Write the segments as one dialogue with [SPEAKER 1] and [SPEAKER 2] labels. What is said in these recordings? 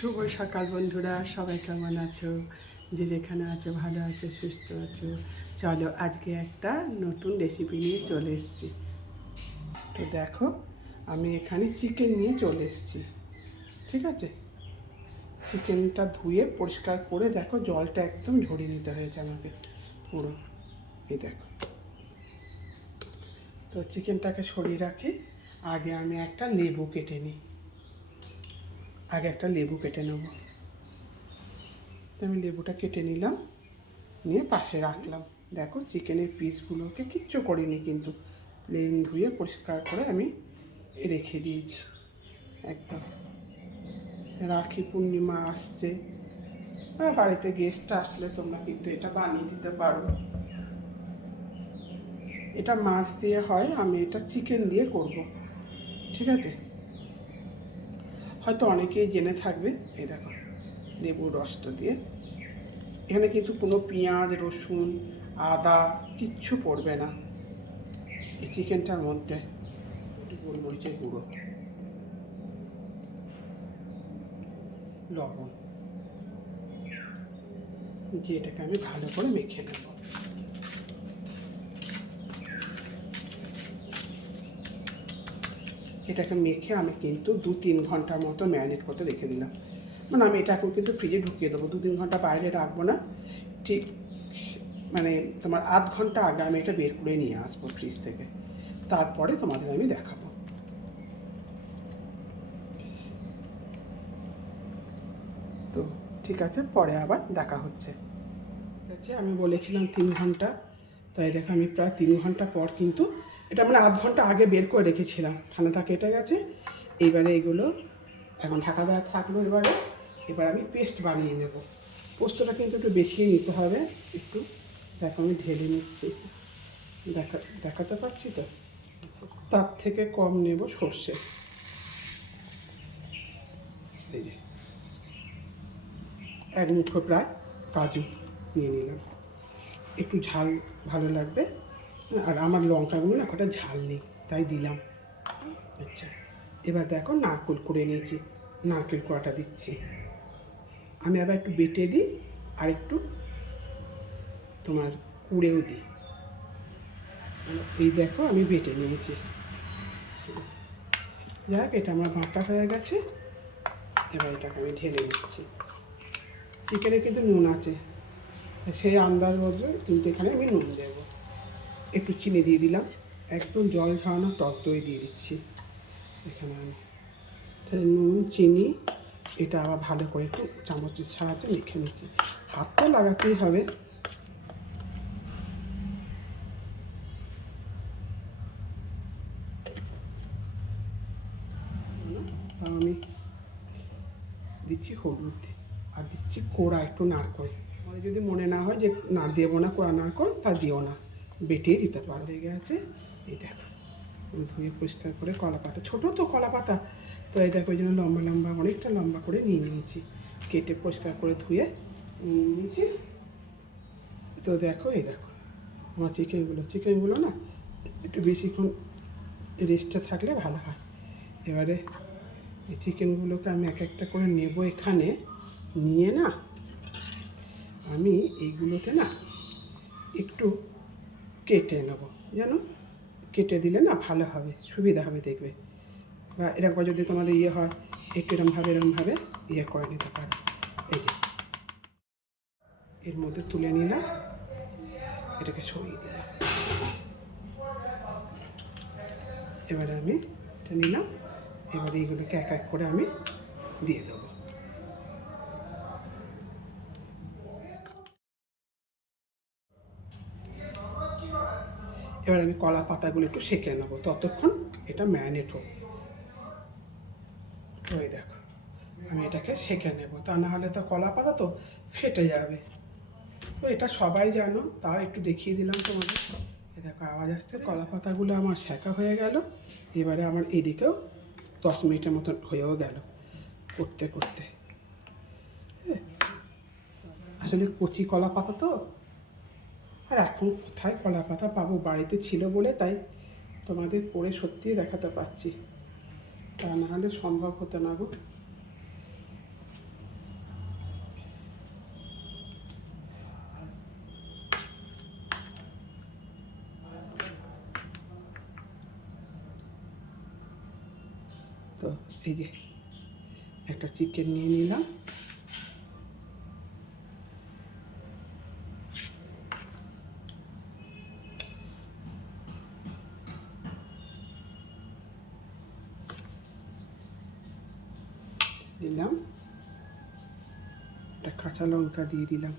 [SPEAKER 1] শুভ সকাল বন্ধুরা, সবাই কেমন আছো? যে যেখানে আছো, ভালো আছো, সুস্থ আছো, চলো আজকে একটা নতুন রেসিপি নিয়ে চলে এসেছি। তো দেখো, আমি এখানে চিকেন নিয়ে চলে এসেছি, ঠিক আছে? চিকেনটা ধুয়ে পরিষ্কার করে দেখো, জলটা একদম ঝরিয়ে নিতে হয়েছে আমাকে, পুরো। এই দেখো। তো চিকেনটাকে সরিয়ে রাখি, আগে আমি একটা লেবু কেটে নিই। আগে একটা লেবু কেটে নেব। তো আমি লেবুটা কেটে নিলাম, নিয়ে পাশে রাখলাম। দেখো চিকেনের পিসগুলোকে কিচ্ছু করিনি কিন্তু প্লেন ধুয়ে পরিষ্কার করে আমি রেখে দিয়েছি। একদম। রাখি পূর্ণিমা আসছে। বাড়িতে গেস্ট আসলে তোমরা কিন্তু এটা বানিয়ে দিতে পারো। এটা মাছ দিয়ে হয়, আমি এটা চিকেন দিয়ে করব। ঠিক আছে? হয়তো অনেকেই জেনে থাকবে, এই দেখো, লেবুর রসটা দিয়ে। এখানে কিন্তু কোনো পেঁয়াজ, রসুন, আদা কিচ্ছু পড়বে না। এই চিকেনটার মধ্যে গোলমরিচের গুঁড়ো, লবণ, দিয়ে এটাকে আমি ভালো করে মেখে নেব। এটাকে মেখে আমি কিন্তু দু তিন ঘণ্টার মতো ম্যারিনেট করতে রেখে দিলাম। মানে আমি এটা এখন কিন্তু ফ্রিজে ঢুকিয়ে দেবো। দু তিন ঘণ্টা বাইরে রাখব না। ঠিক মানে তোমার আধ ঘণ্টা আগে আমি এটা বের করে নিয়ে আসব ফ্রিজ থেকে। তারপরে তোমাদের আমি দেখাবো। তো ঠিক আছে, পরে আবার দেখা হচ্ছে। ঠিক আছে, আমি বলেছিলাম তিন ঘণ্টা। তাই দেখো আমি প্রায় তিন ঘণ্টা পর কিন্তু এটা মানে আধ ঘণ্টা আগে বের করে রেখেছিলাম। ঠান্ডাটা কেটে গেছে। এইবারে এগুলো এখন ঢাকা দেওয়া থাকল এবারে। এবার আমি পেস্ট বানিয়ে নেব। পোস্তটা কিন্তু একটু বেশিই নিতে হবে। একটু দেখো আমি ঢেলে নিচ্ছি। দেখা, দেখাতে পারছি তো? তার থেকে কম নেব সর্ষে। এক মুঠো প্রায় কাজু নিয়ে নিলাম। একটু ঝাল ভালো লাগবে। আর আমার লঙ্কাগুলো না কটা ঝাল নেই, তাই দিলাম। আচ্ছা এবার দেখো নারকেল করে নিয়েছি, নারকেল কোয়াটা দিচ্ছি। আমি আবার একটু বেটে দিই, আর একটু তোমার কুড়েও দিই। এই দেখো আমি বেটে নিয়েছি। যাক, এটা আমার বাঁটা হয়ে গেছে। এবার এটাকে আমি ঢেলে নিচ্ছি। চিকেনে কিন্তু নুন আছে সেই আন্দাজ মতো কিন্তু এখানে আমি নুন দেব। একটু চিনি দিয়ে দিলাম। একদম জল ঝরানো টক দই দিয়ে দিচ্ছি। এখানে আমি নুন, চিনি, এটা আবার ভালো করে একটু চামচের সাহায্যে মেখে নিচ্ছি। হাতটা লাগাতেই হবে। আমি দিচ্ছি হলুদ আর দিচ্ছি কোড়া একটু নারকল। যদি মনে না হয় যে না দেবো না কোড়া নারকল, তা দিও না। বেটিয়ে দিতে পারো। লেগে আছে। এই দেখো ধুয়ে পরিষ্কার করে কলা পাতা। ছোটো তো কলা পাতা। তো এই দেখো ওই জন্য লম্বা লম্বা, অনেকটা লম্বা করে নিয়ে নিয়েছি। কেটে পরিষ্কার করে ধুয়ে নিয়ে নিয়েছি। তো দেখো, এই দেখো, আমার চিকেনগুলো। চিকেনগুলো না, একটু বেশিক্ষণ রেস্টে থাকলে ভালো হয়। এবারে এই চিকেনগুলোকে আমি এক একটা করে নেব এখানে। নিয়ে না, আমি এইগুলোতে না একটু কেটে নেব। যেন কেটে দিলে না ভালো হবে, সুবিধা হবে দেখবে। বা এরকম যদি তোমাদের ইয়ে হয়, একটু এরমভাবে এরমভাবে ইয়ে করে নিতে পারো। এই যে। এর মধ্যে তুলে নিলাম। এটাকে সরিয়ে দিলাম। এবারে আমি এটা নিলাম। এবারে এইগুলোকে এক এক করে আমি দিয়ে দেবো। এবার আমি কলা পাতাগুলো একটু সেঁকে নেব। ততক্ষণ এটা ম্যারিনেট হোক। ওই দেখো, আমি এটাকে সেঁকে নেব। তা না হলে তো কলা পাতা তো ফেটে যাবে। তো এটা সবাই জানো তার একটু দেখিয়ে দিলাম তোমাদের। দেখো, আওয়াজ আসছে, কলা পাতাগুলো আমার শেখা হয়ে গেল। এবারে আমার এদিকেও দশ মিনিটের মতন হয়েও গেল করতে করতে। আসলে কচি কলা পাতা তো? আর এখন কোথায় কলা পাতা পাবো? বাড়িতে ছিল বলে তাই তোমাদের পড়ে সত্যিই দেখাতে পারছি তা না হলে সম্ভব হতো না গো। তো এই যে একটা চিকেন নিয়ে নিলাম। দিলাম। একটা কাঁচা লঙ্কা দিয়ে দিলাম।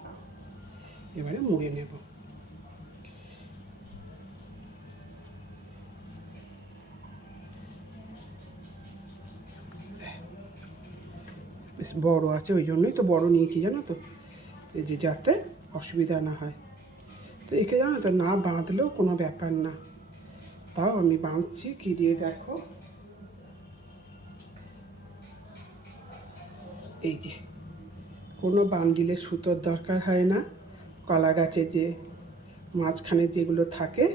[SPEAKER 1] এবারে মুড়ে নেব। বেশ বড় আছে, ওই জন্যই তো বড় নিয়েছি, জানো তো? এই যে যাতে অসুবিধা না হয়। তো একে জানো তো, না বাঁধলেও কোনো ব্যাপার না। তাও আমি বাঁধছি, কি দিয়ে দেখো? এই যে কোনো বান্ডিলে সুতোর দরকার হয় না কলা গাছের যে মাঝখানে যেগুলো থাকে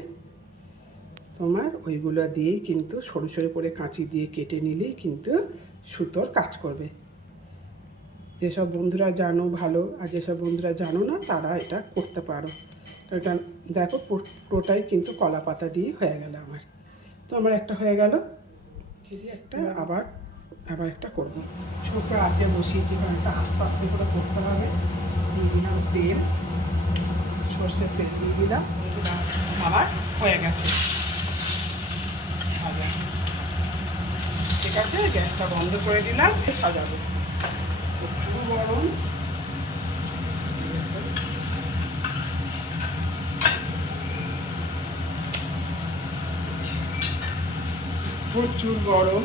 [SPEAKER 1] তোমার ওইগুলো দিয়েই কিন্তু সরু সরু করে কাঁচি দিয়ে কেটে নিলেই কিন্তু সুতোর কাজ করবে। যেসব বন্ধুরা জানো ভালো আর যেসব বন্ধুরা জানো না তারা এটা করতে পারো। এটা দেখো পুরোটাই কিন্তু কলা পাতা দিয়ে হয়ে গেল আমার। তো আমার একটা হয়ে গেল। একটা আবার আবার একটা করব। ছোটো আছে, বসিয়ে কিন্তু একটা আস্তে আস্তে করে করতে হবে। দিয়ে দিলাম তেল, সর্ষের তেল দিয়ে দিলাম আবার হয়ে গেছে। ঠিক আছে, গ্যাসটা বন্ধ করে দিলাম সাজাবো। প্রচুর গরম। প্রচুর গরম।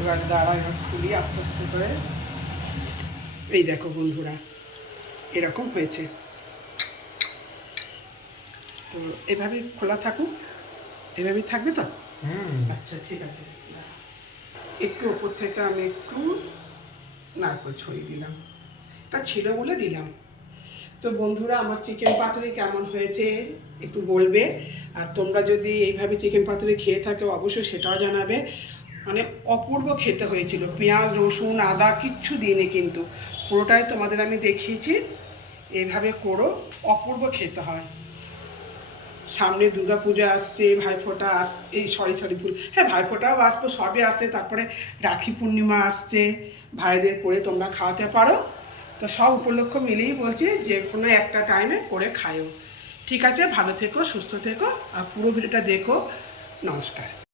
[SPEAKER 1] এবার দাঁড়া এবার খুলি আস্তে আস্তে করে। এই দেখো বন্ধুরা এরকম হয়েছে। তো এভাবে খোলা থাকুক এভাবেই থাকবে তো? আচ্ছা ঠিক আছে। একটু ওপর থেকে আমি একটু নারকল ছড়িয়ে দিলাম। এটা ছিল বলে দিলাম। তো বন্ধুরা আমার চিকেন পাতুরি কেমন হয়েছে একটু বলবে। আর তোমরা যদি এইভাবে চিকেন পাতুরি খেয়ে থাকো অবশ্যই সেটাও জানাবে। মানে অপূর্ব খেতে হয়েছিল। পেঁয়াজ, রসুন, আদা, কিচ্ছু দিইনি কিন্তু। পুরোটাই তোমাদের আমি দেখিয়েছি। এইভাবে করো, অপূর্ব খেতে হয়। সামনে দুর্গা পূজা আসছে, ভাইফোঁটা আসছে এই সরি সরি, ভুল। হ্যাঁ ভাইফোঁটাও আসব সবে আসছে। তারপরে রাখি পূর্ণিমা আসছে। ভাইদের করে তোমরা খাওয়াতে পারো। তো সব উপলক্ষ মিলেই বলছি যে কোনো একটা টাইমে করে খায়ও ঠিক আছে, ভালো থেকো, সুস্থ থেকো, আর পুরো ভিডিওটা দেখো। নমস্কার।